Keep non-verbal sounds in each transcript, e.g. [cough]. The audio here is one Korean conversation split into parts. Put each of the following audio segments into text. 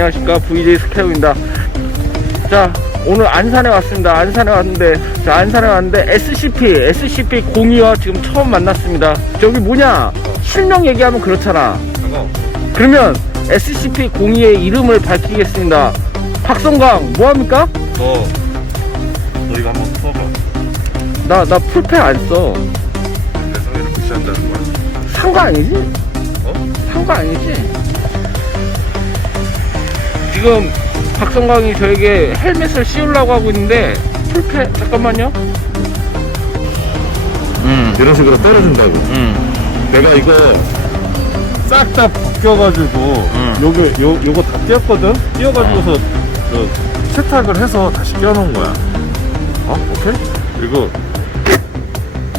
안녕하십니까 VJ 스케우입니다 자 오늘 안산에 왔습니다 안산에 왔는데 자 안산에 왔는데 SCP SCP 02와 지금 처음 만났습니다 저기 뭐냐 실명 얘기하면 그렇잖아 그러면 SCP 02의 이름을 밝히겠습니다 박성광 뭐합니까? 너, 너 이거 한번 써봐. 나 나 풀펜 안써 대성이를 무시한다는 거야. 상관 아니지? 어? 상관 아니지? 지금 박성광이 저에게 헬멧을 씌우려고 하고 있는데 풀펜 잠깐만요 음, 이런 식으로 때려준다고. 음, 내가 이거 싹 다 벗겨가지고, 응. 요게, 요, 요거 다 띄었거든? 띄어가지고서, 요, 세탁을 해서 다시 껴놓은 거야. 어? 오케이? 그리고,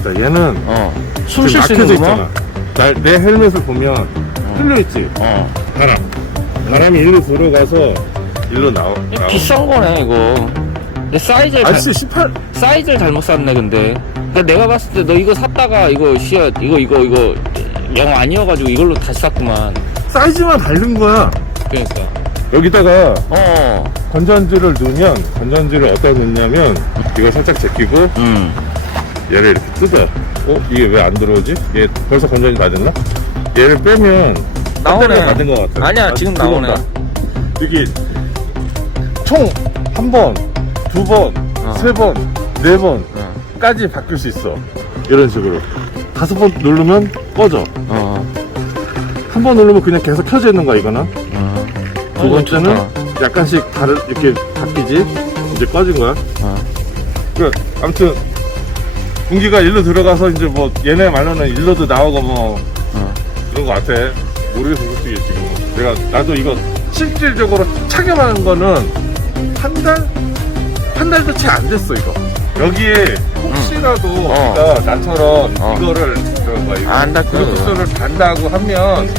자, 얘는, 어. 지금 숨쉴수 막혀져 있는 거? 있잖아. 나, 내 헬멧을 보면, 뚫려 있지? 어. 바람. 바람이 일로 들어가서, 일로 나와. 나와. 비싼 거네 이거. 근데 사이즈를 잘, 아저씨 18, 사이즈를 잘못 샀네 근데. 근데 내가 봤을 때 너 이거 샀다가 이거 시야 이거 이거 이거 영 아니어가지고 이걸로 다시 샀구만. 사이즈만 다른 거야. 그러니까. 여기다가 어. 건전지를 넣으면 건전지를 어디다 넣냐면 이걸 살짝 제끼고 음. 얘를 이렇게 뜯어 어? 이게 왜 안 들어오지? 얘 벌써 건전지 다 됐나? 얘를 빼면 나오네. 된것 같아 아니야, 지금 나오네. 여기 총 한 번, 두 번, 어. 세 번, 네 번까지 어. 바뀔 수 있어 이런 식으로 다섯 번 누르면 꺼져 어. 한 번 누르면 그냥 계속 켜져 있는 거야 이거는 어. 두 번째는 약간씩 다른 이렇게 바뀌지 이제 꺼진 거야 어. 그 아무튼 공기가 일로 들어가서 이제 뭐 얘네 말로는 일로도 나오고 뭐 어. 그런 거 같아 모르겠어 솔직히 지금 내가 나도 이거 실질적으로 착용하는 거는 한 달? 한 달도 채 안 됐어 이거 여기에 혹시라도 어. 우리가 나처럼 어. 이거를 저뭐 이거 안 닿고. 블루투스를 단다고 하면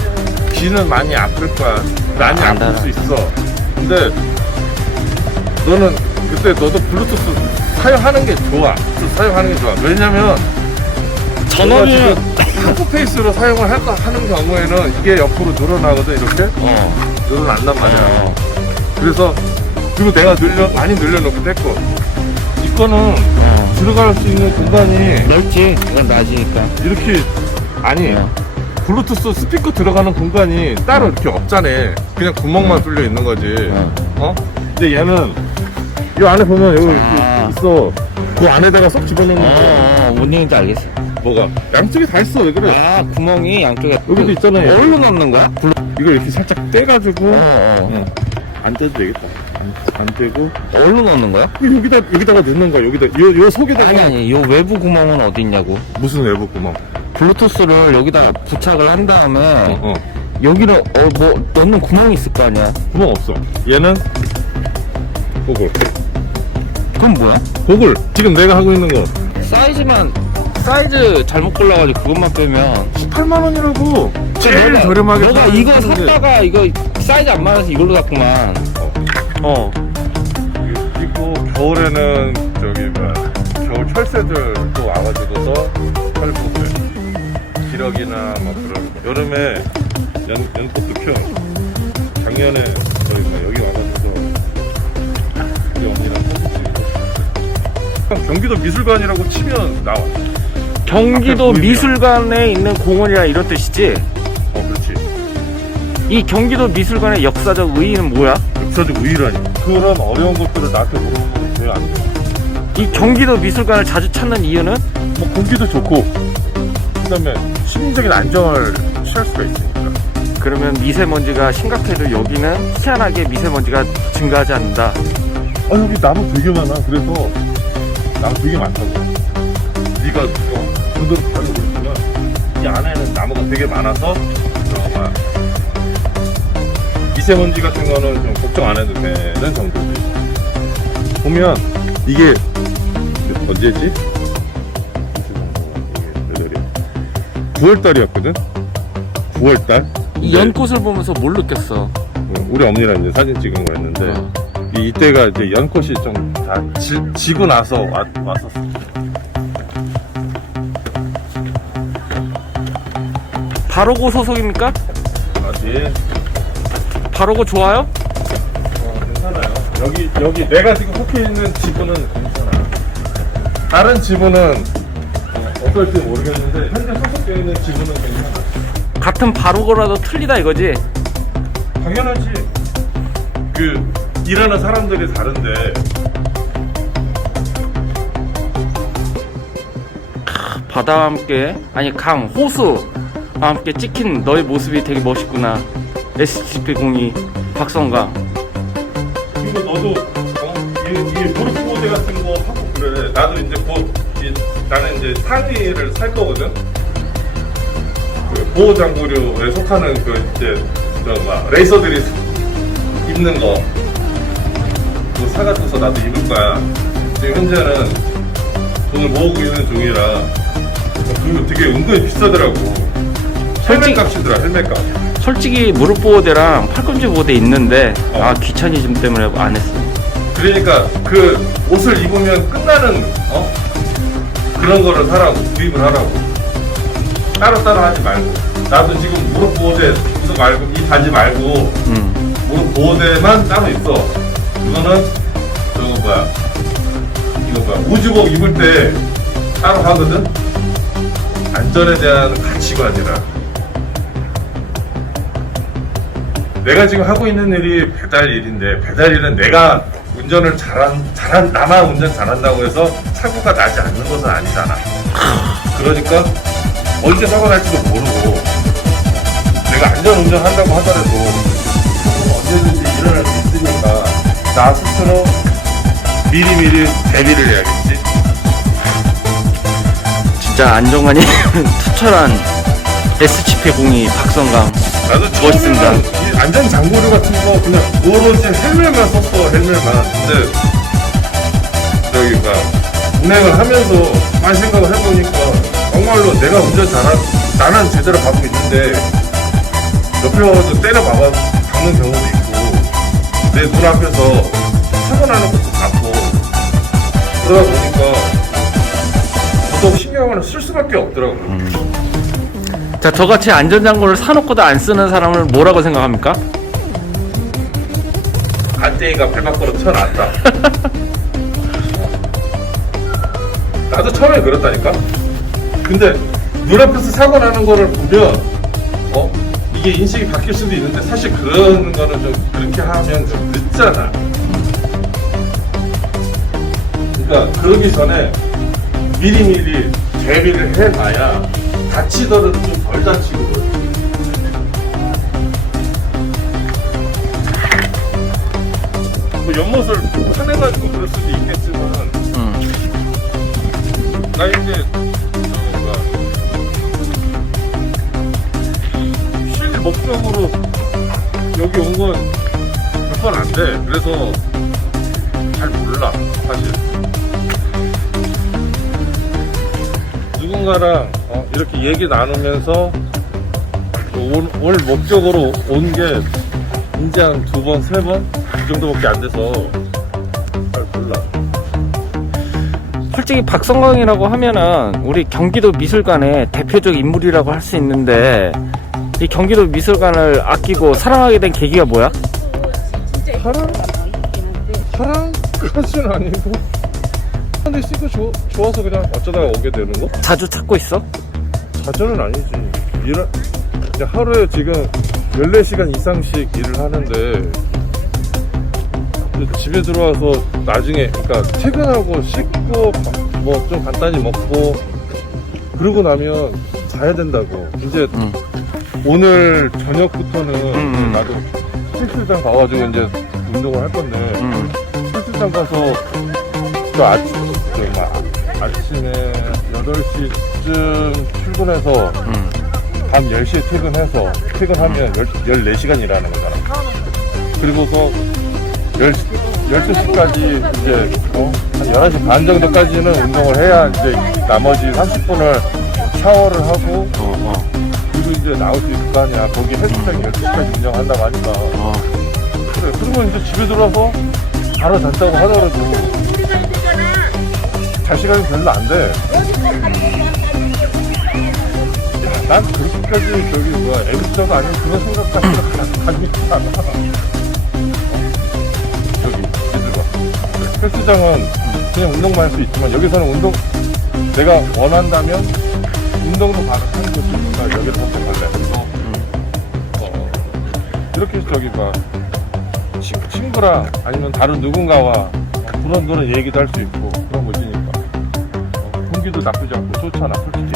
귀는 많이 아플 거야 많이 안 아플 닿아. 수 있어 근데 너는 그때 너도 블루투스 사용하는 게 좋아 사용하는 게 좋아 왜냐면 전원이 하프 페이스로 사용을 할까 하는 경우에는 이게 옆으로 늘어나거든 이렇게 어. 늘어난단 말이야 어. 그래서 그리고 내가 늘려 많이 늘려놓기도 했고 이거는 어. 들어갈 수 있는 공간이 넓지. 이건 낮이니까. 이렇게 아니 어. 블루투스 스피커 들어가는 공간이 따로 이렇게 없잖아 그냥 구멍만 뚫려 있는 거지 어. 어? 근데 얘는 이 안에 보면 여기 아. 있어 그 안에다가 쏙 집어넣는 거 어, 어, 뭔 얘기인지 알겠어. 뭐가 양쪽에 다 있어 왜 그래 아, 구멍이 양쪽에. 여기도 있잖아요. 어디로 넣는 거야? 블루... 이걸 이렇게 살짝 떼가지고 어, 어. 응. 안 떼도 되겠다 안, 안 떼고 어디로 넣는 거야? 여기다 여기다가 넣는 거야 여기다 요, 요 속에다가 아니, 아니, 요 외부 구멍은 어디 있냐고. 무슨 외부 구멍 블루투스를 여기다 부착을 한 다음에, 어, 어. 여기를, 어, 뭐, 넣는 구멍이 있을 거 아니야? 구멍 없어 얘는 고글 그건 뭐야? 고글 지금 내가 하고 있는 거 사이즈만, 사이즈 잘못 골라가지고 그것만 빼면. 18만 원이라고 제일 너가- 저렴하게 너가 사는 이거 건데. 샀다가 이거 사이즈 안 맞아서 이걸로 샀구만. 어 그리고 겨울에는 저기 뭐야 겨울 철새들 또 와가지고서 털보고 기러기나 뭐 그런 거. 여름에 연, 연꽃도 펴 작년에 저희 뭐 여기 와가지고 우리 언니랑 사진 경기도 미술관이라고 치면 나와 경기도. 미술관에 있는 공원이라 이런 뜻이지? 어 그렇지 이 경기도 미술관의 역사적 의의는 뭐야? 역사적 우위라니 그런 어려운 것들을 나한테 물어보면 제일 안 돼. 이 경기도 미술관을 자주 찾는 이유는 뭐 공기도 좋고 그다음에 심리적인 안정을 취할 수가 있으니까 그러면 미세먼지가 심각해도 여기는 희한하게 미세먼지가 증가하지 않는다. 아 여기 나무 되게 많아 그래서 나무 되게 많다고 네가 어, 저도 잘 모르지만 이 안에는 나무가 되게 많아서 아마 미세먼지 같은 거는 좀 걱정 안 해도 되는 정도지 보면 이게 언제지? 9월달이었거든? 9월달? 이 연꽃을 보면서 뭘 느꼈어? 우리 어머니랑 이제 사진 찍은 거였는데 어. 이, 이때가 이제 연꽃이 좀 다 지고 나서 와, 왔었어. 바로고 소속입니까? 맞지? 바로고 좋아요? 여기 여기 내가 지금 속해 있는 지부는 괜찮아. 다른 지부는 어떨지 모르겠는데 현재 소속되어 있는 지부는 괜찮아. 같은 바로고라도 틀리다 이거지? 당연하지. 그 일하는 사람들이 다른데 바다와 함께 아니 강 호수와 함께 찍힌 너의 모습이 되게 멋있구나 SCP-02 박성강 그리고 너도 어? 이, 이 무릎 보호대 같은 거 하고 그래. 나도 이제 곧 이, 나는 이제 상의를 살 거거든. 그 보호 장구류에 속하는 그 이제 저막 레이서들이 입는 거. 그거 사가지고서 나도 입을 거야. 지금 현재는 돈을 모으고 있는 중이라 그리고 되게 은근히 비싸더라고. 헬멧 값이더라 헬멧 값. 솔직히 무릎 보호대랑 팔꿈치 보호대 있는데 어. 아 귀차니즘 때문에 안 했어. 그러니까 그 옷을 입으면 끝나는 어? 그런 거를 사라고 구입을 하라고. 따로 따로 하지 말고. 나도 지금 무릎 보호대 이거 말고 이 바지 말고 음. 무릎 보호대만 따로 있어. 이거는 저거 뭐야? 이거 뭐야? 우주복 입을 때 따로 하거든? 안전에 대한 가치관이라 내가 지금 하고 있는 일이 배달 일인데 배달 일은 내가 운전을 잘한 잘한 나만 운전 잘한다고 해서 사고가 나지 않는 것은 아니잖아. 그러니까 언제 사고 날지도 모르고 내가 안전 운전한다고 하더라도 사고가 언제든지 일어날 수 있으니까 나 스스로 미리미리 대비를 해야겠지. 진짜 안정관이 [laughs] 투철한 SCP-02 박성강 나도 멋있습니다. 처음에는 이 안전 장구류 같은 거 그냥 오로지 헬멧만 썼어 헬멧만. 근데 저기 가 운행을 하면서 많이 생각을 해보니까 정말로 내가 운전 잘한 나는 제대로 가고 있는데 옆에 와서 때려 박아 박는 경우도 있고 내 눈앞에서 사고 나는 것도 봤고 그러다 보니까 더더욱 신경을 쓸 수밖에 없더라고. 자 저같이 안전장구를 사놓고도 안 쓰는 사람을 뭐라고 생각합니까? 안땡이가 발 밖으로 튀어나왔다. 나도 처음에 그렇다니까? 근데 눈앞에서 사고 나는 거를 보면, 어? 이게 인식이 바뀔 수도 있는데 사실 그런 거는 좀 그렇게 하면 좀 늦잖아. 그러니까 그러기 전에 미리미리 대비를 해놔야 다치더라도 좀 덜 다치고. 뭐 연못을 파내가지고 그럴 수도 있겠지만 음. 나 이제 뭔가 쉴 목적으로 여기 온 건 몇 번 안 돼. 그래서 잘 몰라 사실. 누군가랑 어, 이렇게 얘기 나누면서 올, 올 목적으로 온 게 이제 한 두 번, 세 번? 이 정도밖에 안 돼서 잘 몰라. 솔직히 박성광이라고 하면은 우리 경기도 미술관의 대표적 인물이라고 할 수 있는데 이 경기도 미술관을 아끼고 사랑하게 된 계기가 뭐야? 사랑? 사랑까지는 아니고 근데 있으니까 좋- 좋아서 그냥 어쩌다가 오게 되는 거? 자주 찾고 있어? 자주는 아니지 일하, 그냥 하루에 지금 14시간 이상씩 일을 하는데 이제 집에 들어와서 나중에 그러니까 퇴근하고 씻고 뭐 좀 간단히 먹고 그러고 나면 자야 된다고 이제 응. 오늘 저녁부터는 음, 음. 나도 헬스장 가가지고 이제 운동을 할 건데 응. 헬스장 가서 그 아 침, 그 막, 아침에 8시쯤 출근해서 응. 밤 10시에 퇴근해서 퇴근하면 14시간 일하는 거잖아. 그리고서 10, 12시까지 이제 어? 한 11시 반 정도까지는 운동을 해야 이제 나머지 30분을 샤워를 하고 어, 어, 그리고 이제 나올 수 있을 거 아니야. 거기 헬스장 12시까지 운영한다고 하니까. 어. 그래, 그러면 이제 집에 들어와서 바로 잔다고 하더라도 잘 시간이 별로 안 돼. 야, 난 그렇게까지 저기 뭐야 애국자도 아닌 그런 생각까지 가- 가지고 있지 않아. 어? 저기 출장은 그냥 운동만 할 수 있지만 여기서는 운동 내가 원한다면 운동도 가능한 것도 있으니까 여기를 선택할래. 어, 이렇게 저기 막 친, 친구랑 아니면 다른 누군가와 어, 그런 그런 얘기도 할 수 있고 공기도 나쁘지 않고 좋잖아 솔직히